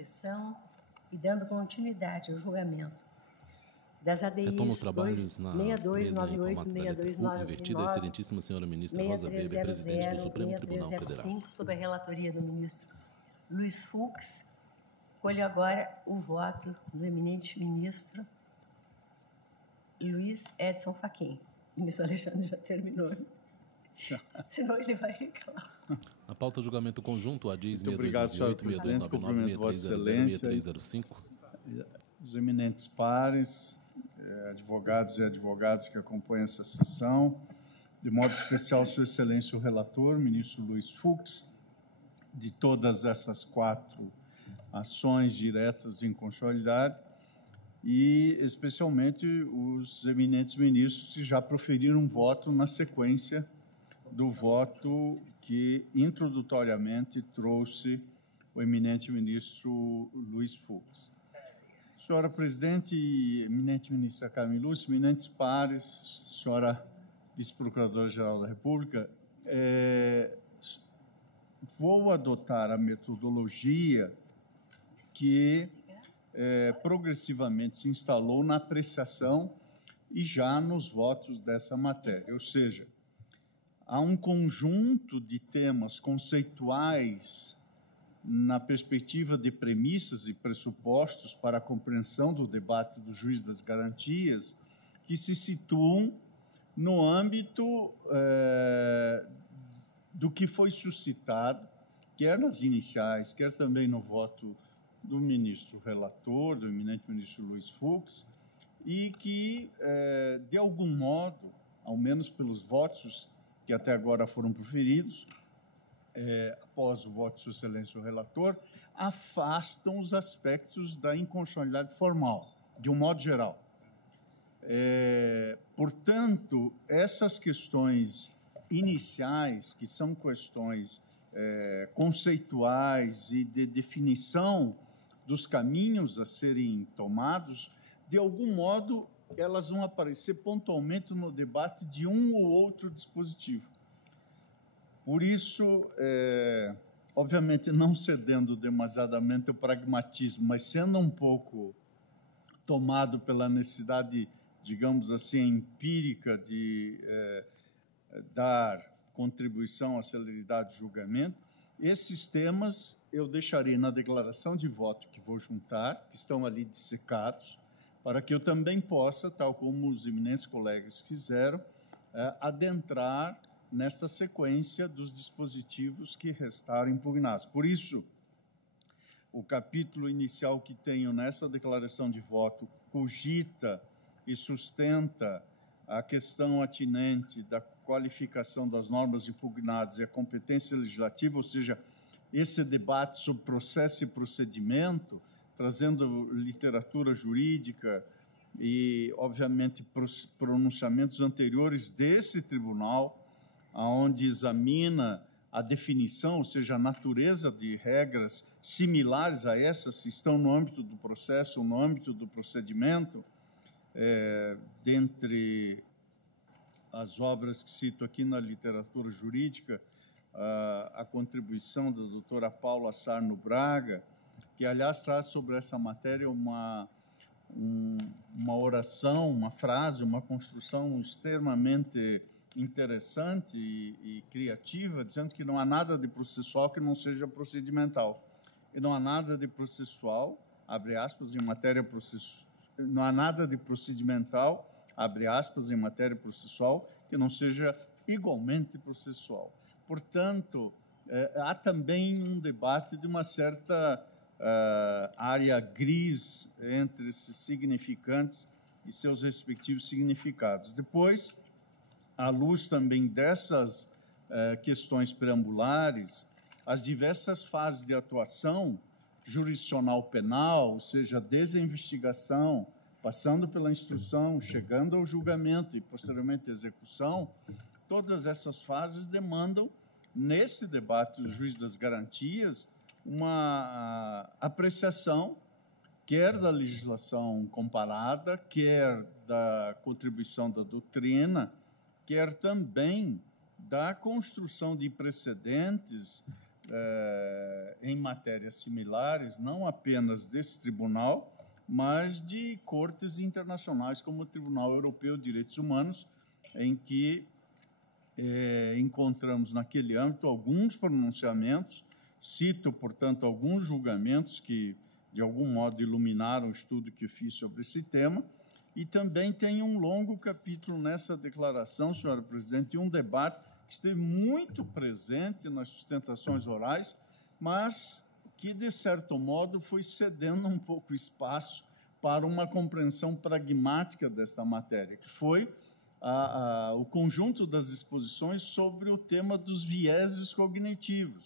sessão e dando continuidade ao julgamento das ADIs Retomo os trabalhos na mesa em 6298, formato da letra U invertida, excelentíssima senhora ministra Rosa Weber, presidente do Supremo Tribunal Federal. 6305, sob a relatoria do ministro Luiz Fux. Colho agora o voto do eminente ministro Luiz Edson Fachin. O ministro Alexandre já terminou. Senão ele vai reclamar. Na pauta, julgamento conjunto, ADIs 6298, 6298, 6305. Os eminentes pares, advogados e advogadas que acompanham essa sessão, de modo especial, Sua Excelência o relator, ministro Luiz Fux, de todas essas 4 ações diretas de inconstitucionalidade, e especialmente os eminentes ministros que já proferiram voto na sequência do voto que introdutoriamente trouxe o eminente ministro Luiz Fux. Senhora Presidente e eminente ministra Carmen Lúcia, eminentes pares, senhora Vice-Procuradora-Geral da República, vou adotar a metodologia que progressivamente se instalou na apreciação e já nos votos dessa matéria, ou seja, há um conjunto de temas conceituais na perspectiva de premissas e pressupostos para a compreensão do debate do juiz das garantias que se situam no âmbito do que foi suscitado, quer nas iniciais, quer também no voto do ministro relator, do eminente ministro Luiz Fux, e que, de algum modo, ao menos pelos votos que até agora foram proferidos, após o voto de Sua Excelência o relator, afastam os aspectos da inconstitucionalidade formal, de um modo geral. Portanto, essas questões iniciais, que são questões conceituais e de definição dos caminhos a serem tomados, de algum modo, elas vão aparecer pontualmente no debate de um ou outro dispositivo. Por isso, obviamente, não cedendo demasiadamente ao pragmatismo, mas sendo um pouco tomado pela necessidade, digamos assim, empírica de dar contribuição à celeridade do julgamento, esses temas eu deixarei na declaração de voto que vou juntar, que estão ali dissecados, para que eu também possa, tal como os eminentes colegas fizeram, adentrar nesta sequência dos dispositivos que restaram impugnados. Por isso, o capítulo inicial que tenho nessa declaração de voto cogita e sustenta a questão atinente da qualificação das normas impugnadas e a competência legislativa, ou seja, esse debate sobre processo e procedimento, trazendo literatura jurídica e, obviamente, pronunciamentos anteriores desse tribunal, onde examina a definição, ou seja, a natureza de regras similares a essas, se estão no âmbito do processo ou no âmbito do procedimento, dentre as obras que cito aqui na literatura jurídica, a contribuição da doutora Paula Sarno Braga, que, aliás, traz sobre essa matéria uma oração, uma frase, uma construção extremamente interessante e criativa, dizendo que não há nada de processual que não seja procedimental. E não há nada de processual, abre aspas, em matéria não há nada de procedimental, abre aspas, em matéria processual, que não seja igualmente processual. Portanto, há também um debate de uma certa área gris entre esses significantes e seus respectivos significados. Depois, à luz também dessas questões preambulares, as diversas fases de atuação jurisdicional penal, ou seja, desde a investigação, passando pela instrução, chegando ao julgamento e, posteriormente, a execução, todas essas fases demandam, nesse debate do juiz das garantias, uma apreciação, quer da legislação comparada, quer da contribuição da doutrina, quer também da construção de precedentes em matérias similares, não apenas desse tribunal, mas de cortes internacionais, como o Tribunal Europeu de Direitos Humanos, em que encontramos naquele âmbito alguns pronunciamentos, cito, portanto, alguns julgamentos que, de algum modo, iluminaram o estudo que fiz sobre esse tema, e também tem um longo capítulo nessa declaração, senhora presidente, de um debate que esteve muito presente nas sustentações orais, mas que, de certo modo, foi cedendo um pouco espaço para uma compreensão pragmática desta matéria, que foi o conjunto das exposições sobre o tema dos vieses cognitivos,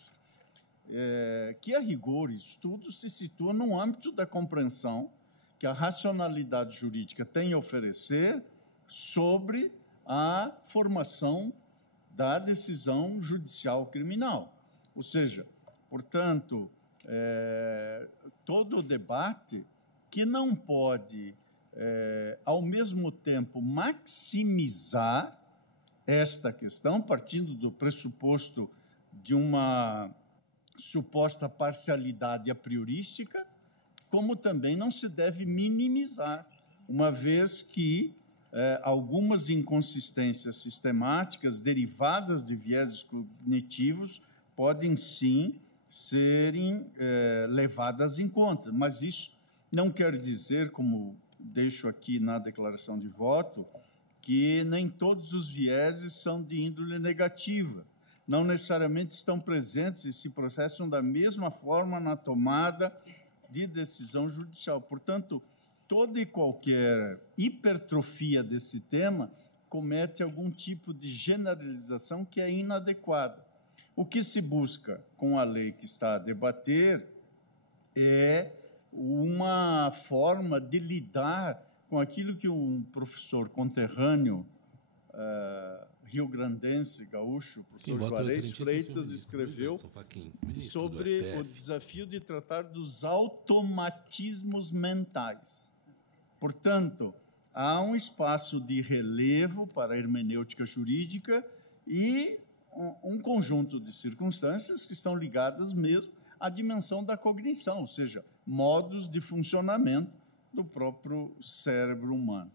que, a rigor, isso tudo se situa no âmbito da compreensão que a racionalidade jurídica tem a oferecer sobre a formação da decisão judicial criminal. Ou seja, portanto, todo o debate que não pode, ao mesmo tempo, maximizar esta questão, partindo do pressuposto de uma suposta parcialidade a priorística, como também não se deve minimizar, uma vez que algumas inconsistências sistemáticas derivadas de vieses cognitivos podem, sim, serem levadas em conta. Mas isso não quer dizer, como deixo aqui na declaração de voto, que nem todos os vieses são de índole negativa. Não necessariamente estão presentes e se processam da mesma forma na tomada de decisão judicial. Portanto, toda e qualquer hipertrofia desse tema comete algum tipo de generalização que é inadequada. O que se busca com a lei que está a debater é uma forma de lidar com aquilo que um professor conterrâneo rio-grandense, gaúcho, o professor Juarez Freitas, escreveu sobre o desafio de tratar dos automatismos mentais. Portanto, há um espaço de relevo para a hermenêutica jurídica e um conjunto de circunstâncias que estão ligadas mesmo à dimensão da cognição, ou seja, modos de funcionamento do próprio cérebro humano.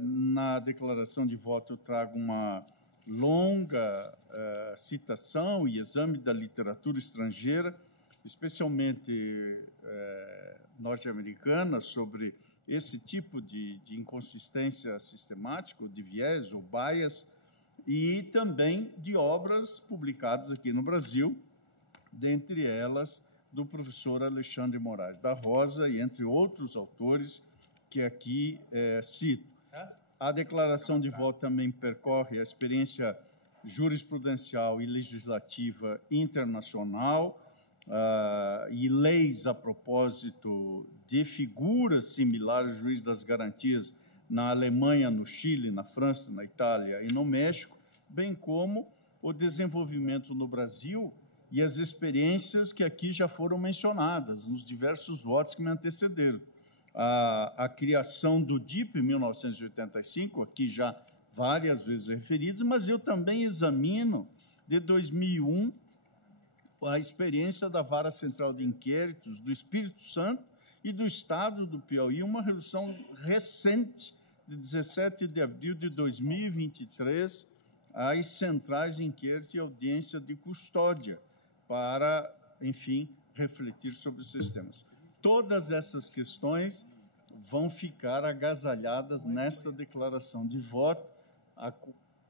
Na declaração de voto, eu trago uma longa citação e exame da literatura estrangeira, especialmente norte-americana, sobre esse tipo de inconsistência sistemática, de viés ou bias, e também de obras publicadas aqui no Brasil, dentre elas do professor Alexandre Moraes da Rosa e entre outros autores que aqui cito. A declaração de voto também percorre a experiência jurisprudencial e legislativa internacional e leis a propósito de figuras similares ao juiz das garantias na Alemanha, no Chile, na França, na Itália e no México, bem como o desenvolvimento no Brasil e as experiências que aqui já foram mencionadas nos diversos votos que me antecederam. A criação do DIP em 1985, aqui já várias vezes referidos, mas eu também examino, de 2001, a experiência da Vara Central de Inquéritos do Espírito Santo e do Estado do Piauí, uma resolução recente, de 17 de abril de 2023, às centrais de inquérito e audiência de custódia, para, enfim, refletir sobre esses temas. Todas essas questões vão ficar agasalhadas nesta declaração de voto,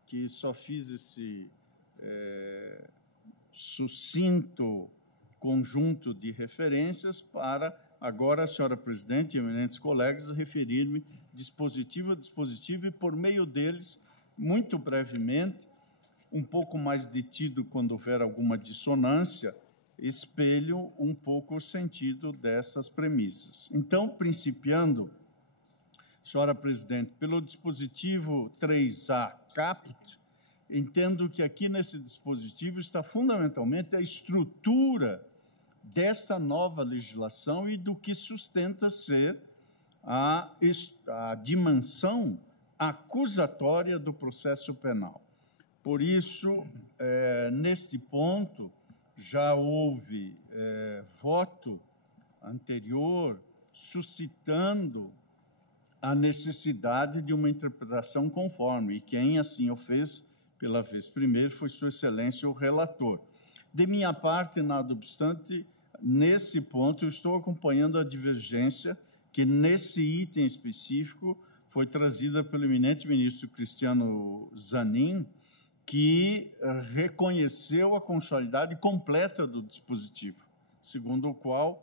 que só fiz esse sucinto conjunto de referências para, agora, senhora presidente e eminentes colegas, referir-me dispositivo a dispositivo e, por meio deles, muito brevemente, um pouco mais detido quando houver alguma dissonância, espelho um pouco o sentido dessas premissas. Então, principiando, senhora presidente, pelo dispositivo 3A caput, entendo que aqui nesse dispositivo está fundamentalmente a estrutura desta nova legislação e do que sustenta ser a dimensão acusatória do processo penal. Por isso, neste ponto, já houve voto anterior suscitando a necessidade de uma interpretação conforme, e quem assim o fez pela vez primeira foi Sua Excelência o relator. De minha parte, nada obstante, nesse ponto eu estou acompanhando a divergência que nesse item específico foi trazida pelo eminente ministro Cristiano Zanin, que reconheceu a constitucionalidade completa do dispositivo, segundo o qual,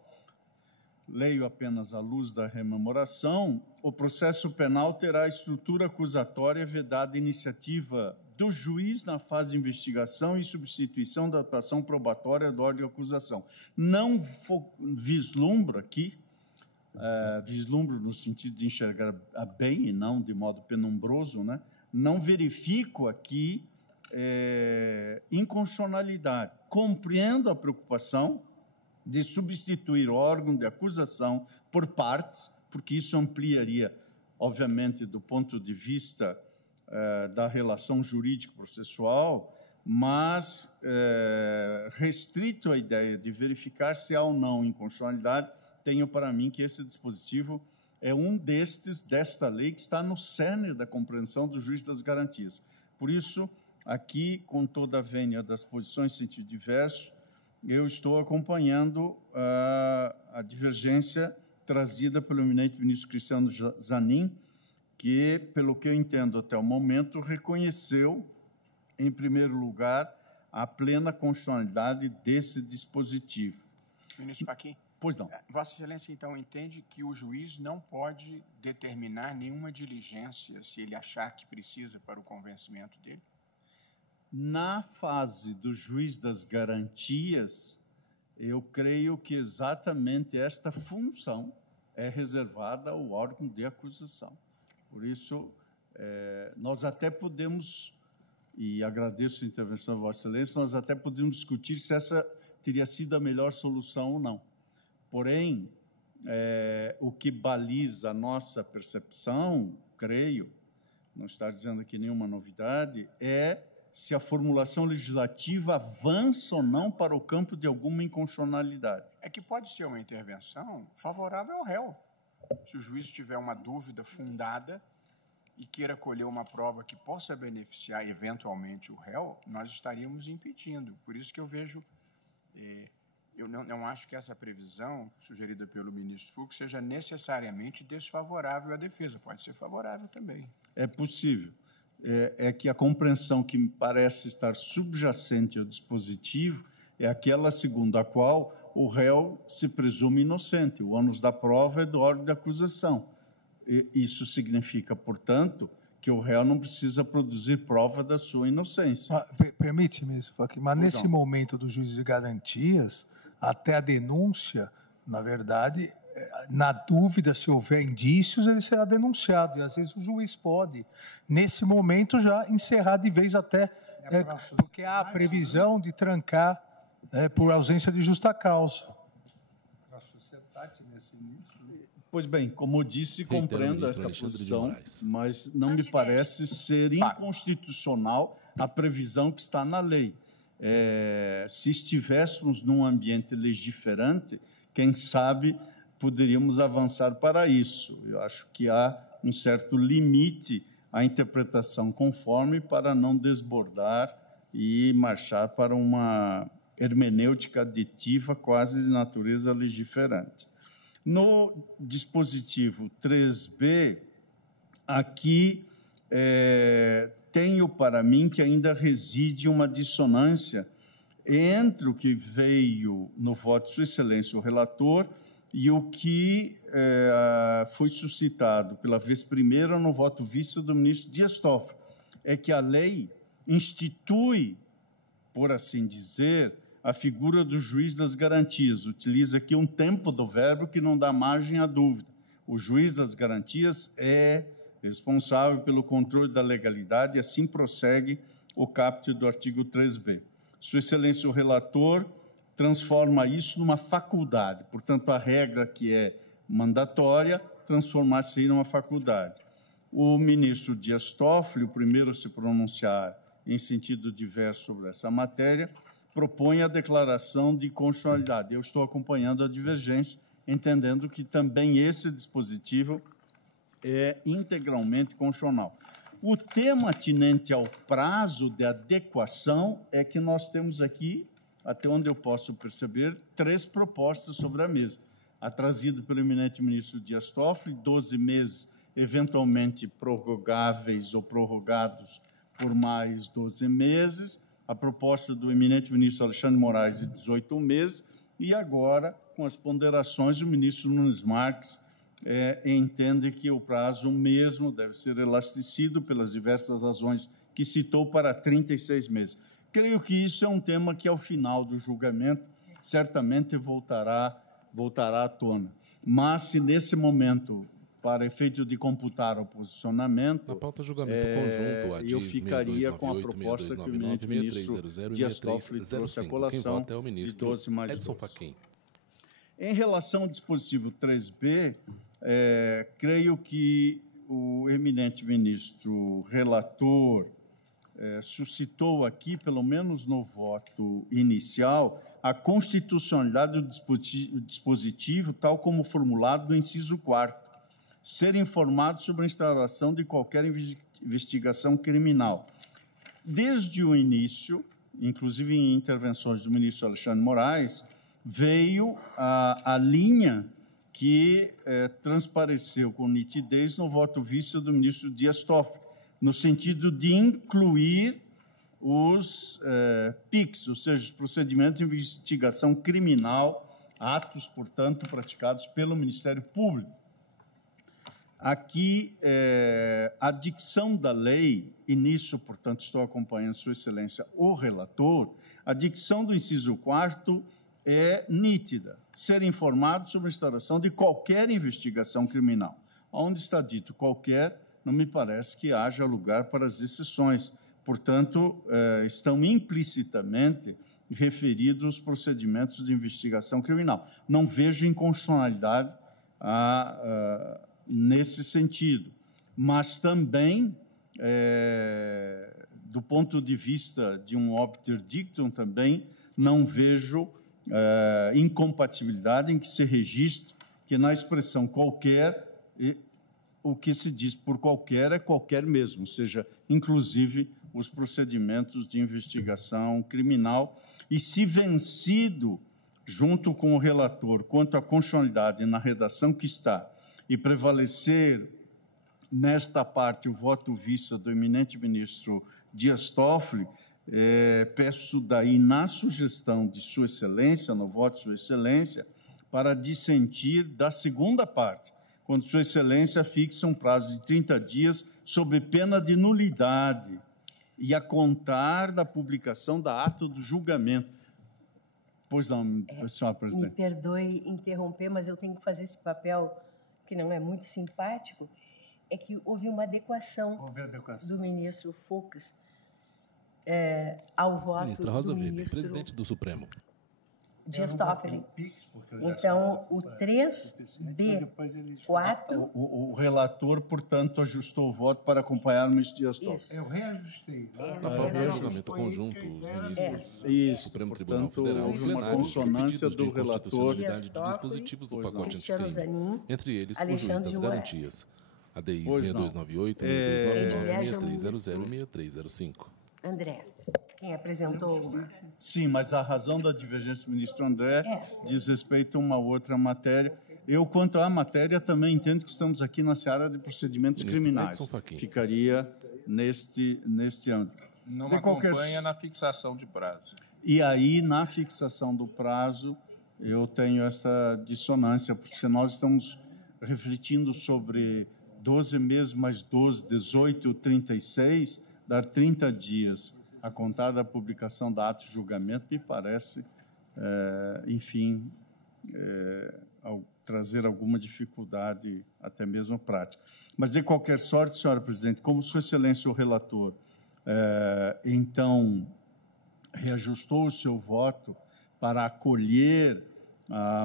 leio apenas à luz da rememoração, o processo penal terá estrutura acusatória vedada a iniciativa do juiz na fase de investigação e substituição da atuação probatória da ordem de acusação. Não vislumbro aqui, vislumbro no sentido de enxergar bem e não de modo penumbroso, né? Não verifico aqui inconstitucionalidade. Compreendo a preocupação de substituir o órgão de acusação por partes, porque isso ampliaria, obviamente, do ponto de vista da relação jurídico-processual, mas restrito à ideia de verificar se há ou não inconstitucionalidade, tenho para mim que esse dispositivo é um desta lei que está no cerne da compreensão do juiz das garantias. Por isso, aqui, com toda a vênia das posições em sentido diverso, eu estou acompanhando a divergência trazida pelo eminente ministro Cristiano Zanin, que, pelo que eu entendo até o momento, reconheceu, em primeiro lugar, a plena constitucionalidade desse dispositivo. Ministro Fachin. Pois não. Vossa Excelência, então, entende que o juiz não pode determinar nenhuma diligência se ele achar que precisa para o convencimento dele? Na fase do juiz das garantias, eu creio que exatamente esta função é reservada ao órgão de acusação. Por isso, nós até podemos, e agradeço a intervenção de Vossa Excelência, nós até podemos discutir se essa teria sido a melhor solução ou não. Porém, o que baliza a nossa percepção, creio, não está dizendo aqui nenhuma novidade, é se a formulação legislativa avança ou não para o campo de alguma inconstitucionalidade. É que pode ser uma intervenção favorável ao réu. Se o juiz tiver uma dúvida fundada e queira colher uma prova que possa beneficiar eventualmente o réu, nós estaríamos impedindo. Por isso que eu vejo... eu não acho que essa previsão sugerida pelo ministro Fux seja necessariamente desfavorável à defesa. Pode ser favorável também. É possível. É que a compreensão que me parece estar subjacente ao dispositivo é aquela segundo a qual o réu se presume inocente. O ônus da prova é do órgão de acusação. Isso significa, portanto, que o réu não precisa produzir prova da sua inocência. Permite-me, ministro Fachin, mas nesse momento do juízo de garantias, até a denúncia, na verdade, na dúvida, se houver indícios, ele será denunciado. E, às vezes, o juiz pode, nesse momento, já encerrar de vez até, porque há a previsão de trancar por ausência de justa causa. Pois bem, como eu disse, compreendo esta posição, mas não me parece ser inconstitucional a previsão que está na lei. Se estivéssemos num ambiente legiferante, quem sabe poderíamos avançar para isso. Eu acho que há um certo limite à interpretação conforme para não desbordar e marchar para uma hermenêutica aditiva quase de natureza legiferante. No dispositivo 3B, aqui tenho para mim que ainda reside uma dissonância entre o que veio no voto de Sua Excelência, o relator, e o que foi suscitado pela vez primeira no voto vice do ministro Dias Toffoli, é que a lei institui, por assim dizer, a figura do juiz das garantias. Utiliza aqui um tempo do verbo que não dá margem à dúvida. O juiz das garantias é responsável pelo controle da legalidade e assim prossegue o caput do artigo 3B. Sua Excelência, o relator, transforma isso numa faculdade. Portanto, a regra que é mandatória, transformar-se numa faculdade. O ministro Dias Toffoli, o primeiro a se pronunciar em sentido diverso sobre essa matéria, propõe a declaração de constitucionalidade. Eu estou acompanhando a divergência, entendendo que também esse dispositivo é integralmente constitucional. O tema atinente ao prazo de adequação é que nós temos aqui, até onde eu posso perceber, 3 propostas sobre a mesa. A trazida pelo eminente ministro Dias Toffoli, 12 meses eventualmente prorrogáveis ou prorrogados por mais 12 meses, a proposta do eminente ministro Alexandre Moraes de 18 meses, e agora, com as ponderações, o ministro Nunes Marques entende que o prazo mesmo deve ser elastecido pelas diversas razões que citou para 36 meses. Creio que isso é um tema que, ao final do julgamento, certamente voltará à tona. Mas, se nesse momento, para efeito de computar o posicionamento, na pauta julgamento conjunto, eu ficaria com a proposta que o eminente ministro Dias Toffoli trouxe à colação de 12 mais Edson 12. Fachin. Em relação ao dispositivo 3B, creio que o eminente ministro relator suscitou aqui, pelo menos no voto inicial, a constitucionalidade do dispositivo, tal como formulado no inciso 4º, ser informado sobre a instauração de qualquer investigação criminal. Desde o início, inclusive em intervenções do ministro Alexandre Moraes, veio a linha que transpareceu com nitidez no voto vista do ministro Dias Toffoli, no sentido de incluir os PICs, ou seja, os procedimentos de investigação criminal, atos, portanto, praticados pelo Ministério Público. Aqui, a dicção da lei, e nisso, portanto, estou acompanhando Sua Excelência, o relator, a dicção do inciso 4º é nítida, ser informado sobre a instauração de qualquer investigação criminal. Onde está dito qualquer, não me parece que haja lugar para as exceções. Portanto, estão implicitamente referidos os procedimentos de investigação criminal. Não vejo inconstitucionalidade nesse sentido. Mas também, do ponto de vista de um obter dictum, também não vejo incompatibilidade em que se registre que na expressão qualquer, o que se diz por qualquer é qualquer mesmo, ou seja, inclusive os procedimentos de investigação criminal, e se vencido, junto com o relator, quanto à constitucionalidade na redação que está, e prevalecer nesta parte o voto vista do eminente ministro Dias Toffoli, peço daí, na sugestão de Sua Excelência, no voto de Sua Excelência, para dissentir da segunda parte, quando Sua Excelência fixa um prazo de 30 dias sob pena de nulidade e a contar da publicação da ata do julgamento. Pois não, senhora presidente. Me perdoe interromper, mas eu tenho que fazer esse papel que não é muito simpático, é que houve uma adequação do ministro Fux ao voto Ministra Rosa do Weber, ministro presidente do Supremo. Dias Toffoli. Então, o 3B4... O relator, portanto, ajustou o voto para acompanhar o ministro Dias Toffoli. Eu reajustei. Na pauta do julgamento conjunto, os ministros do Isso, Supremo Tribunal portanto, Federal houve uma plenário consonância pedidos do de relator. inconstitucionalidade de dispositivos do pacote Cristiano anticrime, Zanin, entre eles o Alexandre juiz das de Moraes. garantias, ADIs Pois não. 6298, 6299, 6300 e 6305. André, quem apresentou... Sim, mas a razão da divergência do ministro André diz respeito a uma outra matéria. Eu, quanto à matéria, também entendo que estamos aqui na seara de procedimentos Ministro criminais. Edson Fachin. Ficaria neste âmbito. Não De qualquer- acompanha na fixação de prazo. E aí, na fixação do prazo, eu tenho essa dissonância, porque se nós estamos refletindo sobre 12 meses mais 12, 18, 36, dar 30 dias a contar da publicação da ata de julgamento, me parece, enfim, trazer alguma dificuldade, até mesmo prática. Mas, de qualquer sorte, senhora presidente, como Sua Excelência o relator, então, reajustou o seu voto para acolher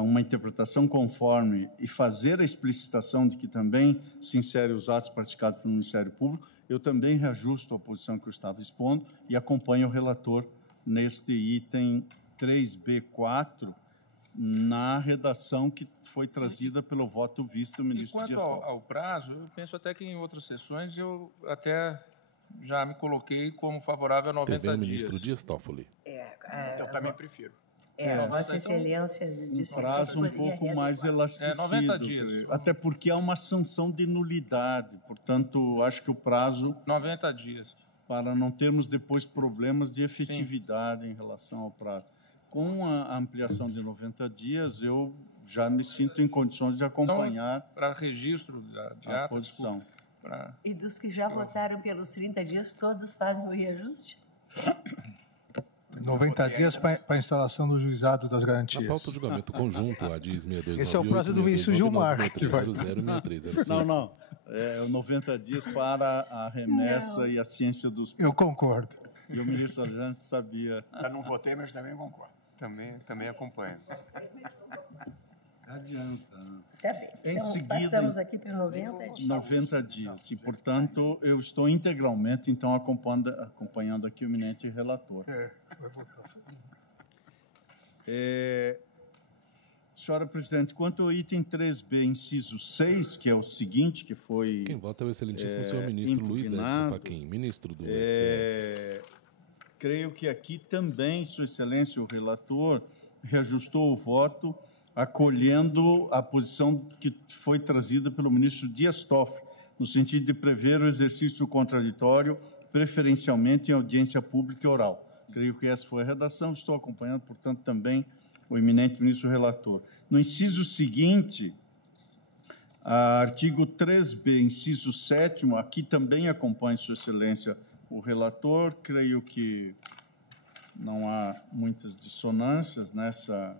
uma interpretação conforme e fazer a explicitação de que também se insere os atos praticados pelo Ministério Público, eu também reajusto a posição que eu estava expondo e acompanho o relator neste item 3B4, na redação que foi trazida pelo voto visto do ministro Dias Toffoli. Quanto ao prazo, eu penso até que em outras sessões eu até já me coloquei como favorável a 90 dias. Ministro Dias Toffoli. Eu também prefiro. Vossa Excelência disse um prazo um pouco mais elasticido. 90 dias. Até porque há uma sanção de nulidade. Portanto, acho que o prazo... 90 dias. Para não termos depois problemas de efetividade em relação ao prazo. Com a ampliação de 90 dias, eu já me sinto em condições de acompanhar para registro de a posição. E dos que já votaram pelos 30 dias, todos fazem o reajuste? 90 dias para a instalação do juizado das garantias. Na pauta do julgamento conjunto, a DIS 6298... Esse é o prazo do ministro Gilmar. Não. É 90 dias para a remessa e a ciência dos... Eu concordo. E o ministro Alexandre sabia. Eu não votei, mas também concordo. Também acompanho. Adianta. Tá bem. Em então, seguida, passamos aqui para 90 dias. 90 dias. E, portanto, eu estou integralmente, então, acompanhando aqui o eminente relator. Vai votar. Senhora Presidente, quanto ao item 3B, inciso 6, que é o seguinte, que foi... Quem vota é o excelentíssimo senhor ministro Luiz Edson Fachin, ministro do STF. Creio que aqui também, Sua Excelência, o relator, reajustou o voto, acolhendo a posição que foi trazida pelo ministro Dias Toffoli, no sentido de prever o exercício contraditório, preferencialmente em audiência pública e oral. Creio que essa foi a redação, estou acompanhando, portanto, também o eminente ministro relator. No inciso seguinte, artigo 3B, inciso 7º, aqui também acompanha, Sua Excelência, o relator. Creio que não há muitas dissonâncias nessa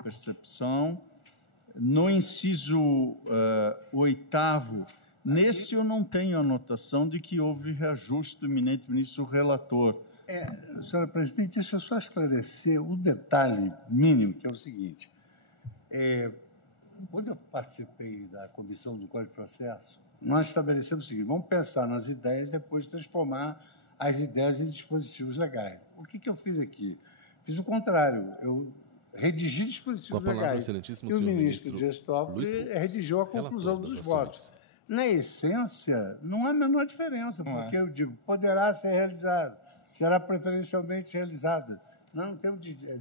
percepção. No inciso 8º, nesse eu não tenho anotação de que houve reajuste do eminente ministro relator. Senhora Presidente, deixa eu só esclarecer o detalhe mínimo, que é o seguinte. Quando eu participei da comissão do Código de Processo, nós estabelecemos o seguinte: vamos pensar nas ideias e depois transformar as ideias em dispositivos legais. O que eu fiz aqui? Fiz o contrário. Eu redigi dispositivos legais. E o ministro Dias Toffoli redigiu a conclusão dos votos. Na essência, não há a menor diferença, porque eu digo, poderá ser realizado, será preferencialmente realizada. Não tem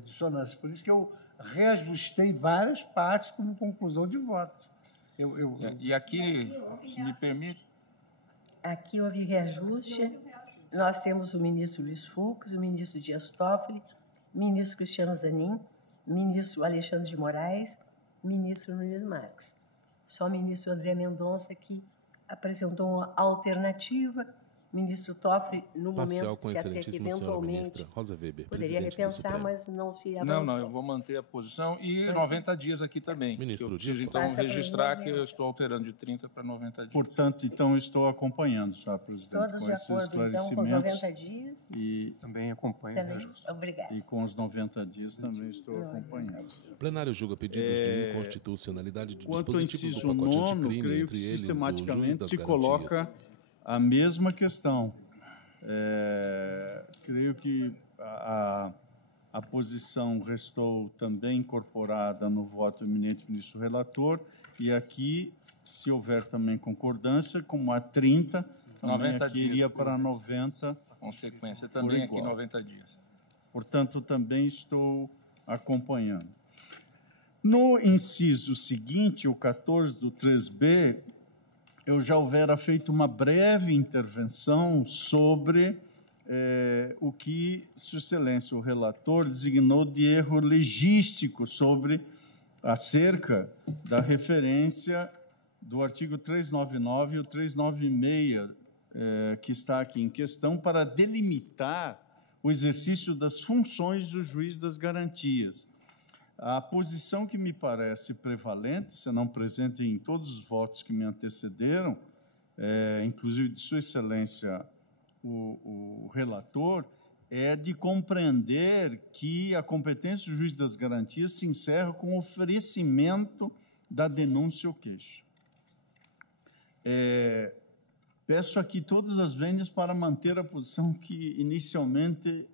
dissonância. Por isso que eu reajustei várias partes como conclusão de voto. E aqui, se me permite... Aqui houve reajuste. Nós temos o ministro Luiz Fux, o ministro Dias Toffoli, o ministro Cristiano Zanin, o ministro Alexandre de Moraes, o ministro Nunes Marques. Só o ministro André Mendonça que apresentou uma alternativa. O ministro Toffoli, no momento, se até que eventualmente Rosa Weber, poderia repensar, mas não se avançou. Não, eu vou manter a posição e 90 dias aqui também. Ministro, eu preciso, então, registrar que eu estou alterando de 30 para 90 dias. Portanto, então, estou acompanhando, senhora Presidente, todos com esses esclarecimentos. Então, com 90 dias. E também acompanho. Obrigada. E com os 90 dias também estou acompanhando. O plenário julga pedidos de inconstitucionalidade de quanto ao dispositivos inciso do pacote 9º, anticrime, creio entre que eles, sistematicamente se garantias. coloca a mesma questão. Creio que a posição restou também incorporada no voto do eminente ministro relator, e aqui, se houver também concordância, como há 30, também aqui iria para 90. Consequência, também aqui 90 dias. Portanto, também estou acompanhando. No inciso seguinte, o 14 do 3B, eu já houvera feito uma breve intervenção sobre o que, Sua Excelência, o relator, designou de erro legístico acerca da referência do artigo 399 e o 396, que está aqui em questão, para delimitar o exercício das funções do juiz das garantias. A posição que me parece prevalente, se não presente em todos os votos que me antecederam, inclusive de Sua Excelência, o relator, é de compreender que a competência do juiz das garantias se encerra com o oferecimento da denúncia ou queixa. Peço aqui todas as vênias para manter a posição que inicialmente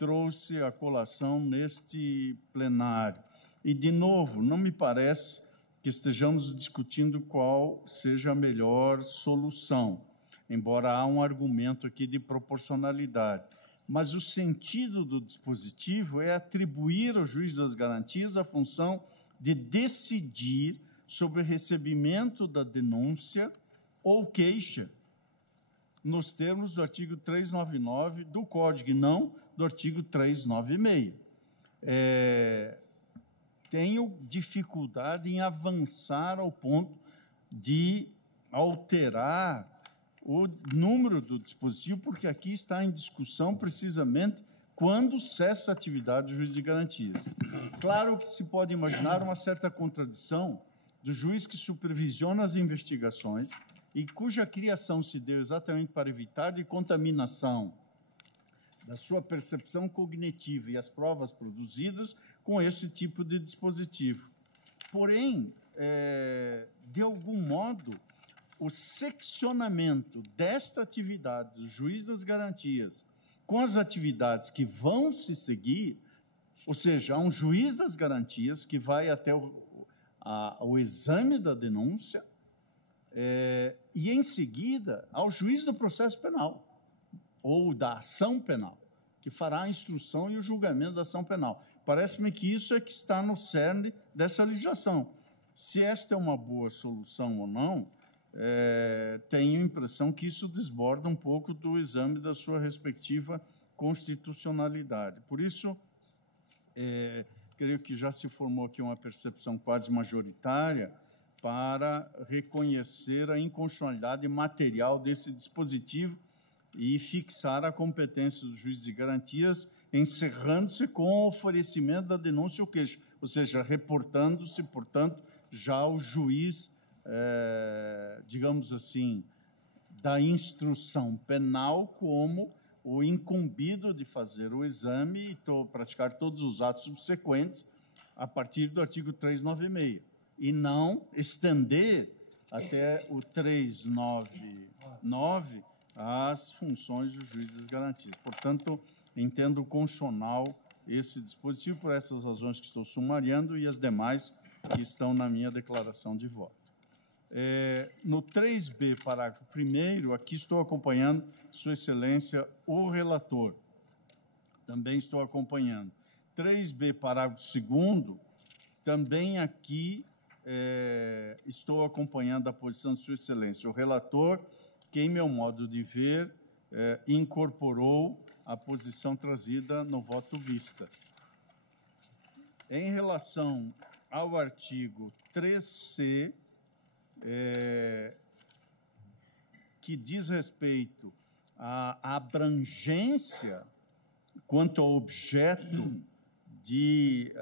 trouxe à colação neste plenário. E, de novo, não me parece que estejamos discutindo qual seja a melhor solução, embora há um argumento aqui de proporcionalidade. Mas o sentido do dispositivo é atribuir ao juiz das garantias a função de decidir sobre o recebimento da denúncia ou queixa, nos termos do artigo 399 do Código, e não do artigo 396. Tenho dificuldade em avançar ao ponto de alterar o número do dispositivo, porque aqui está em discussão precisamente quando cessa a atividade do juiz de garantias. Claro que se pode imaginar uma certa contradição do juiz que supervisiona as investigações e cuja criação se deu exatamente para evitar de contaminação da sua percepção cognitiva e as provas produzidas com esse tipo de dispositivo. Porém, de algum modo, o seccionamento desta atividade do juiz das garantias com as atividades que vão se seguir, ou seja, há um juiz das garantias que vai até o exame da denúncia e, em seguida, ao juiz do processo penal ou da ação penal, que fará a instrução e o julgamento da ação penal. Parece-me que isso é que está no cerne dessa legislação. Se esta é uma boa solução ou não, tenho a impressão que isso desborda um pouco do exame da sua respectiva constitucionalidade. Por isso, creio que já se formou aqui uma percepção quase majoritária para reconhecer a inconstitucionalidade material desse dispositivo e fixar a competência do juiz de garantias, encerrando-se com o oferecimento da denúncia ou queixa, ou seja, reportando-se, portanto, já ao juiz, digamos assim, da instrução penal como o incumbido de fazer o exame e praticar todos os atos subsequentes a partir do artigo 396, e não estender até o 399 as funções do juiz das garantias. Portanto, entendo constitucional esse dispositivo por essas razões que estou sumariando e as demais que estão na minha declaração de voto. No 3B, parágrafo 1º, aqui estou acompanhando, Sua Excelência, o relator. Também estou acompanhando. 3B, parágrafo 2º, também aqui estou acompanhando a posição de Sua Excelência. O relator, que, em meu modo de ver, incorporou a posição trazida no voto vista. Em relação ao artigo 3C, que diz respeito à abrangência quanto ao objeto de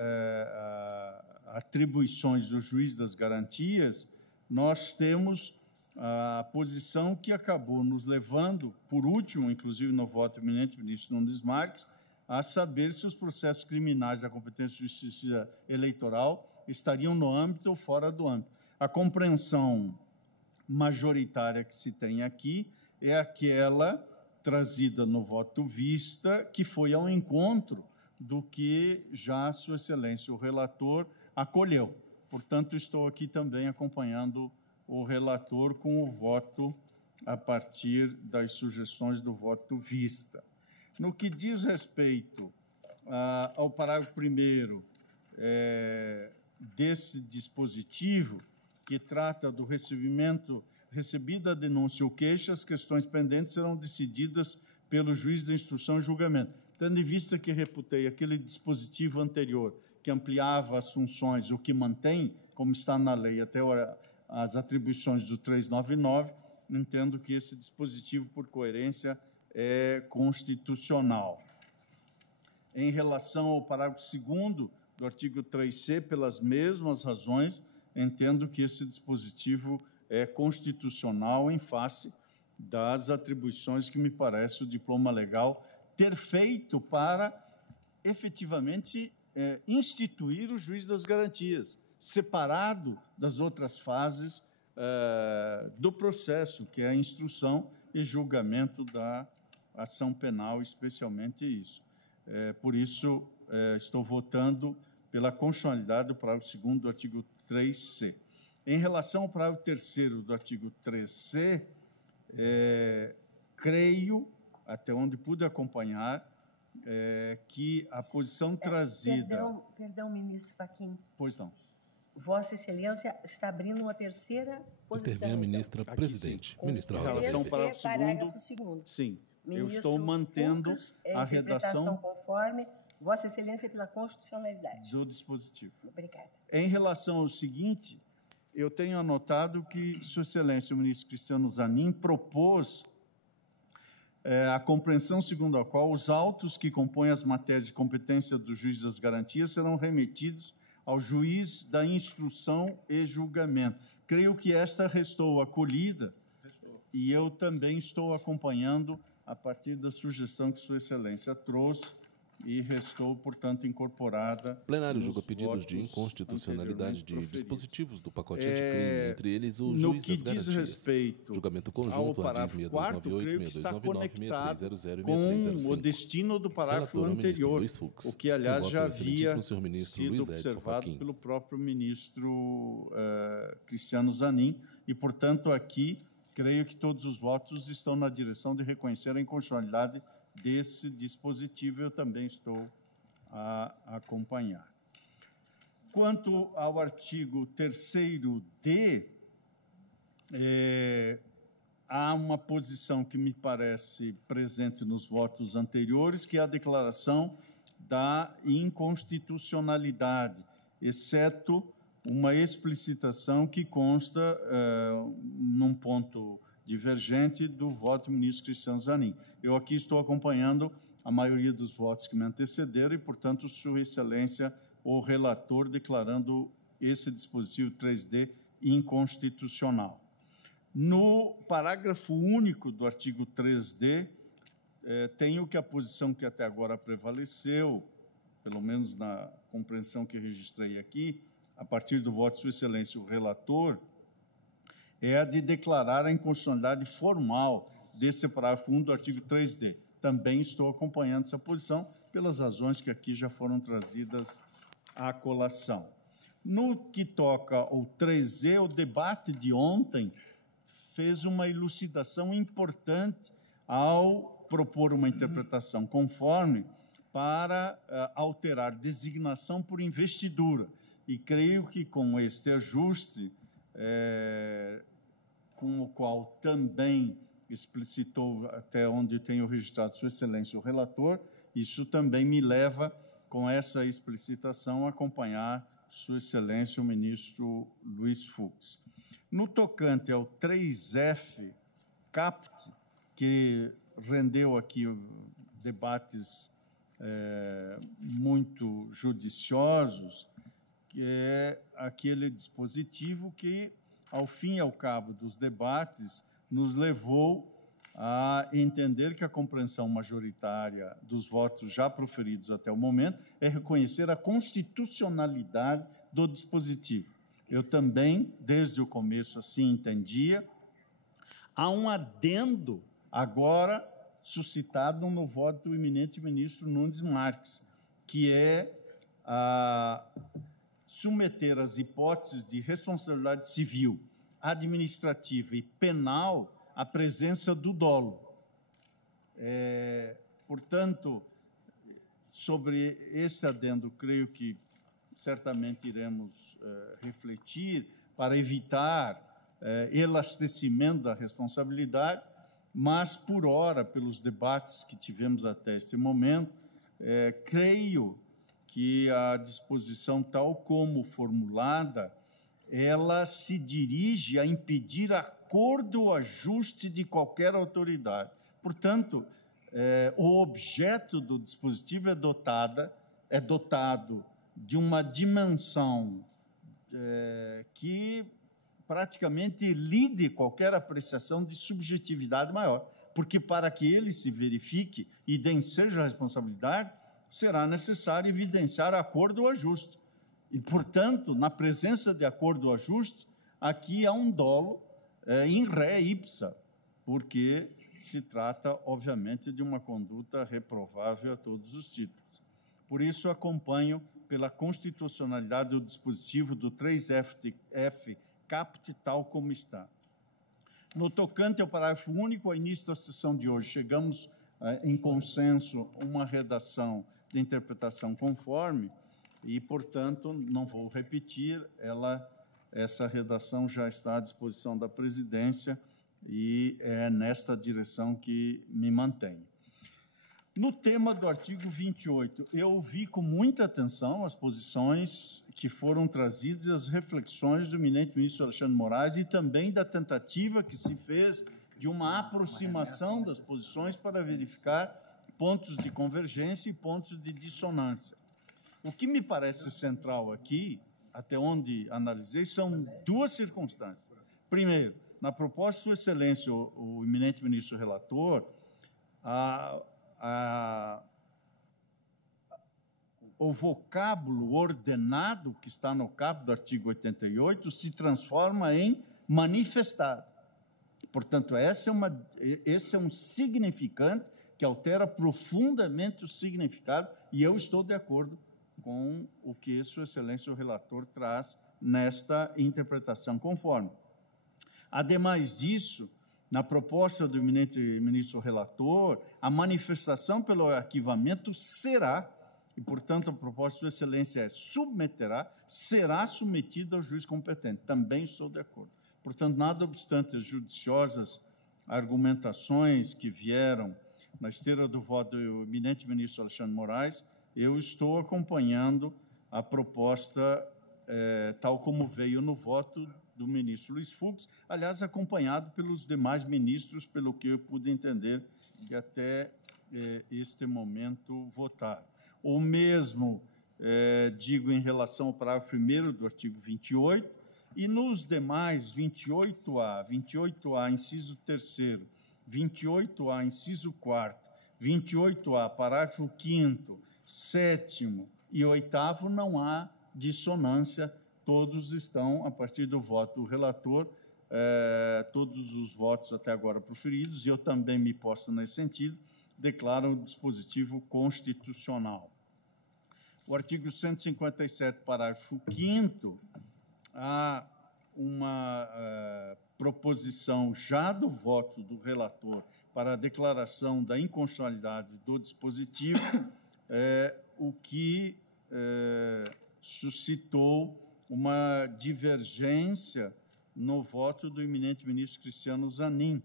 atribuições do juiz das garantias, nós temos a posição que acabou nos levando, por último, inclusive no voto eminente do ministro Nunes Marques, a saber se os processos criminais da competência de justiça eleitoral estariam no âmbito ou fora do âmbito. A compreensão majoritária que se tem aqui é aquela trazida no voto vista, que foi ao encontro do que já Sua Excelência, o relator, acolheu. Portanto, estou aqui também acompanhando o relator com o voto a partir das sugestões do voto vista. No que diz respeito ao parágrafo 1º desse dispositivo, que trata do recebida a denúncia ou queixa, as questões pendentes serão decididas pelo juiz da instrução e julgamento. Tendo em vista que reputei aquele dispositivo anterior, que ampliava as funções, o que mantém, como está na lei, até as atribuições do 399, entendo que esse dispositivo, por coerência, é constitucional. Em relação ao parágrafo 2º do artigo 3C, pelas mesmas razões, entendo que esse dispositivo é constitucional em face das atribuições que me parece o diploma legal ter feito para, efetivamente, instituir o juiz das garantias, separado das outras fases do processo, que é a instrução e julgamento da ação penal, especialmente isso. Por isso, estou votando pela constitucionalidade do parágrafo 2º do artigo 3C. Em relação ao parágrafo 3º do artigo 3C, creio, até onde pude acompanhar, que a posição trazida... Perdão, ministro Fachin. Pois não. Vossa Excelência está abrindo uma terceira posição. Intervém a ministra presidente. Ministra Rosa Weber. Em relação ao parágrafo 2º, sim. Eu estou mantendo a redação conforme Vossa Excelência pela constitucionalidade do dispositivo. Obrigada. Em relação ao seguinte, eu tenho anotado que Sua Excelência, o ministro Cristiano Zanin, propôs a compreensão segundo a qual os autos que compõem as matérias de competência do juiz das garantias serão remetidos ao juiz da instrução e julgamento. Creio que esta restou acolhida e eu também estou acompanhando a partir da sugestão que Sua Excelência trouxe e restou, portanto, incorporada. Plenário julga pedidos de inconstitucionalidade de dispositivos do pacote anticrime, entre eles o juiz das garantias. No que diz respeito julgamento conjunto, ao parágrafo 4º, creio que está conectado com o destino do parágrafo anterior, o que, aliás, já havia sido observado pelo próprio ministro Cristiano Zanin, e, portanto, aqui, creio que todos os votos estão na direção de reconhecer a inconstitucionalidade desse dispositivo. Eu também estou a acompanhar. Quanto ao artigo 3º-D, há uma posição que me parece presente nos votos anteriores, que é a declaração da inconstitucionalidade, exceto uma explicitação que consta num ponto divergente do voto do ministro Cristiano Zanin. Eu aqui estou acompanhando a maioria dos votos que me antecederam e, portanto, Sua Excelência, o relator, declarando esse dispositivo 3D inconstitucional. No parágrafo único do artigo 3D, tenho que a posição que até agora prevaleceu, pelo menos na compreensão que registrei aqui, a partir do voto de Sua Excelência, o relator, é a de declarar a inconstitucionalidade formal desse parágrafo 1 do artigo 3D. Também estou acompanhando essa posição pelas razões que aqui já foram trazidas à colação. No que toca ao 3E, o debate de ontem fez uma elucidação importante ao propor uma interpretação conforme para alterar designação por investidura. E creio que com este ajuste, com o qual também explicitou, até onde tenho registrado Sua Excelência o relator, isso também me leva, com essa explicitação, a acompanhar Sua Excelência o ministro Luiz Fux. No tocante ao 3F, CAPT, que rendeu aqui debates muito judiciosos, que é aquele dispositivo que, ao fim e ao cabo dos debates, nos levou a entender que a compreensão majoritária dos votos já proferidos até o momento é reconhecer a constitucionalidade do dispositivo. Eu também, desde o começo, assim entendia. Há um adendo agora suscitado no voto do eminente ministro Nunes Marques, que é submeter as hipóteses de responsabilidade civil, administrativa e penal à presença do dolo. Portanto, sobre esse adendo, creio que certamente iremos refletir para evitar elastecimento da responsabilidade, mas, por ora, pelos debates que tivemos até este momento, creio que a disposição, tal como formulada, ela se dirige a impedir acordo ou ajuste de qualquer autoridade. Portanto, o objeto do dispositivo é dotado de uma dimensão que praticamente lide qualquer apreciação de subjetividade maior, porque para que ele se verifique e seja a responsabilidade, será necessário evidenciar acordo ou ajuste. E, portanto, na presença de acordo ou ajuste, aqui há um dolo in re ipsa, porque se trata, obviamente, de uma conduta reprovável a todos os títulos. Por isso, acompanho pela constitucionalidade do dispositivo do 3F caput tal como está. No tocante ao parágrafo único, ao início da sessão de hoje, chegamos em consenso uma redação de interpretação conforme e, portanto, não vou repetir, essa redação já está à disposição da presidência e é nesta direção que me mantenho. No tema do artigo 28, eu ouvi com muita atenção as posições que foram trazidas e as reflexões do eminente ministro Alexandre Moraes e também da tentativa que se fez de uma aproximação das posições para verificar pontos de convergência e pontos de dissonância. O que me parece central aqui, até onde analisei, são duas circunstâncias. Primeiro, na proposta de Sua Excelência, o eminente ministro relator, o vocábulo ordenado que está no caput do artigo 88 se transforma em manifestado. Portanto, esse é um significante que altera profundamente o significado e eu estou de acordo com o que Sua Excelência o relator traz nesta interpretação conforme. Ademais disso, na proposta do eminente ministro relator, a manifestação pelo arquivamento será, e, portanto, a proposta de Sua Excelência será submetida ao juiz competente. Também estou de acordo. Portanto, nada obstante as judiciosas argumentações que vieram na esteira do voto do eminente ministro Alexandre Moraes, eu estou acompanhando a proposta tal como veio no voto do ministro Luiz Fux, aliás, acompanhado pelos demais ministros, pelo que eu pude entender, que até este momento votaram. O mesmo digo em relação ao parágrafo 1º do artigo 28, e nos demais 28A, inciso 3º, 28A, inciso 4º, 28A, parágrafo 5º, 7º e 8º, não há dissonância. Todos estão, a partir do voto do relator, todos os votos até agora proferidos, e eu também me posto nesse sentido, declaram o dispositivo constitucional. O artigo 157, parágrafo 5º, há uma proposição já do voto do relator para a declaração da inconstitucionalidade do dispositivo, o que suscitou uma divergência no voto do eminente ministro Cristiano Zanin.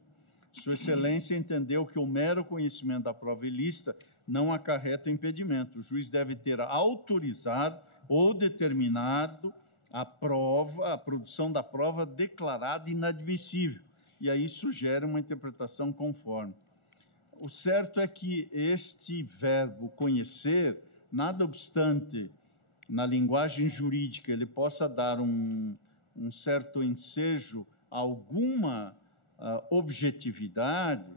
Sua Excelência entendeu que o mero conhecimento da prova ilícita não acarreta impedimento. O juiz deve ter autorizado ou determinado a produção da prova declarada inadmissível. E aí sugere uma interpretação conforme. O certo é que este verbo conhecer, nada obstante na linguagem jurídica ele possa dar um certo ensejo a alguma objetividade,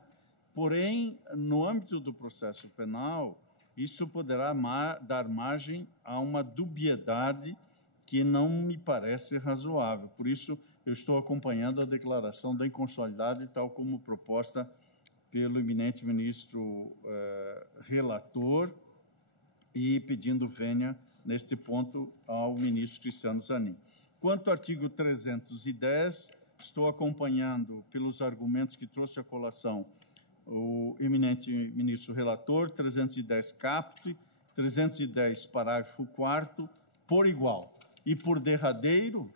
porém, no âmbito do processo penal, isso poderá dar margem a uma dubiedade que não me parece razoável. Por isso, eu estou acompanhando a declaração da inconstitucionalidade, tal como proposta pelo eminente ministro relator, e pedindo vênia neste ponto ao ministro Cristiano Zanin. Quanto ao artigo 310, estou acompanhando pelos argumentos que trouxe à colação o eminente ministro relator, 310 caput, 310 parágrafo 4º, por igual. E por derradeiro,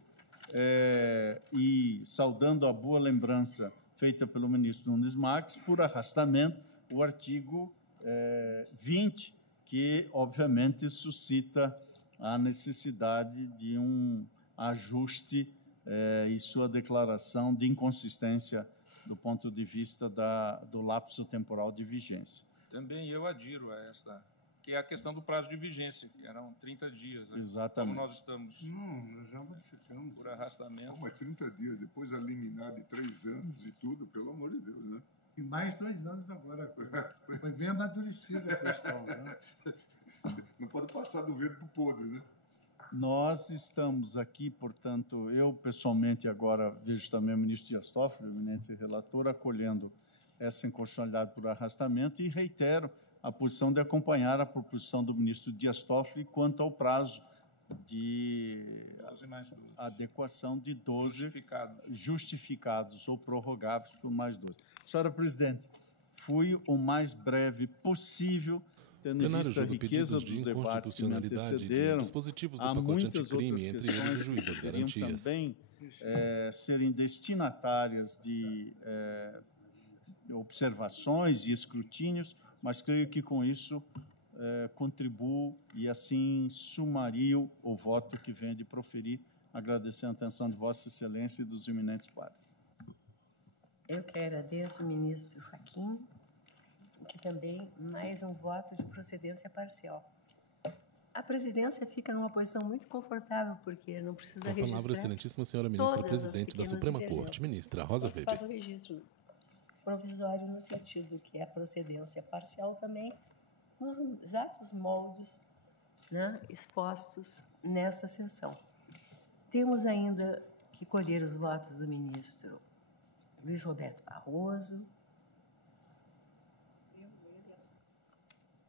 e saudando a boa lembrança feita pelo ministro Nunes Marques, por arrastamento, o artigo 20, que, obviamente, suscita a necessidade de um ajuste e sua declaração de inconsistência do ponto de vista do lapso temporal de vigência. Também eu adiro a esta, que é a questão do prazo de vigência, que eram 30 dias. Né? Exatamente. Como nós estamos nós já modificamos. Por arrastamento. Mas 30 dias, depois a liminar de 3 anos e tudo, pelo amor de Deus, né? E mais 2 anos agora. Foi bem amadurecida a questão, né? Não pode passar do verde para o podre, né? Nós estamos aqui, portanto, eu pessoalmente agora vejo também o ministro Dias Toffoli, o eminente relator, acolhendo essa inconstitucionalidade por arrastamento e reitero a posição de acompanhar a proposição do ministro Dias Toffoli quanto ao prazo de 12 mais 12. Adequação de 12 justificados ou prorrogáveis por mais 12. Senhora Presidente, fui o mais breve possível, tendo em vista a riqueza dos debates que me antecederam. Há muitas outras questões que poderiam também serem destinatárias de observações e escrutínios, mas creio que com isso contribuo e assim sumario o voto que venho de proferir, agradecendo a atenção de Vossa Excelência e dos eminentes pares. Eu que agradeço, ministro Fachin, que também mais um voto de procedência parcial. A presidência fica numa posição muito confortável, porque não precisa registrar. A palavra, excelentíssima senhora ministra presidente da Suprema Corte, ministra Rosa Weber. Faz o registro provisório no sentido que é a procedência parcial também, nos exatos moldes, né, expostos nesta sessão. Temos ainda que colher os votos do ministro Luiz Roberto Barroso,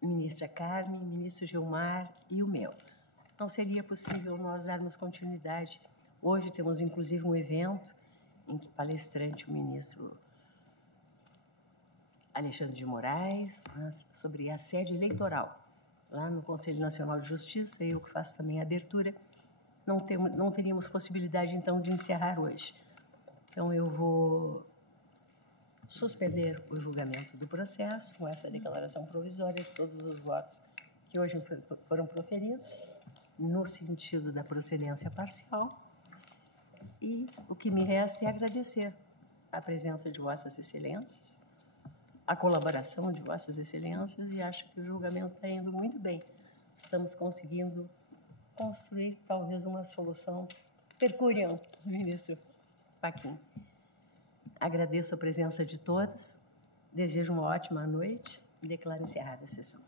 ministra Carmen, ministro Gilmar e o meu. Não seria possível nós darmos continuidade. Hoje temos, inclusive, um evento em que palestrante o ministro Alexandre de Moraes, sobre a sede eleitoral, lá no Conselho Nacional de Justiça, eu que faço também a abertura. Não teríamos possibilidade, então, de encerrar hoje. Então, eu vou suspender o julgamento do processo com essa declaração provisória de todos os votos que hoje foram proferidos, no sentido da procedência parcial. E o que me resta é agradecer a presença de Vossas Excelências, a colaboração de Vossas Excelências, e acho que o julgamento está indo muito bem. Estamos conseguindo construir, talvez, uma solução percuriam, ministro Fachin. Agradeço a presença de todos, desejo uma ótima noite e declaro encerrada a sessão.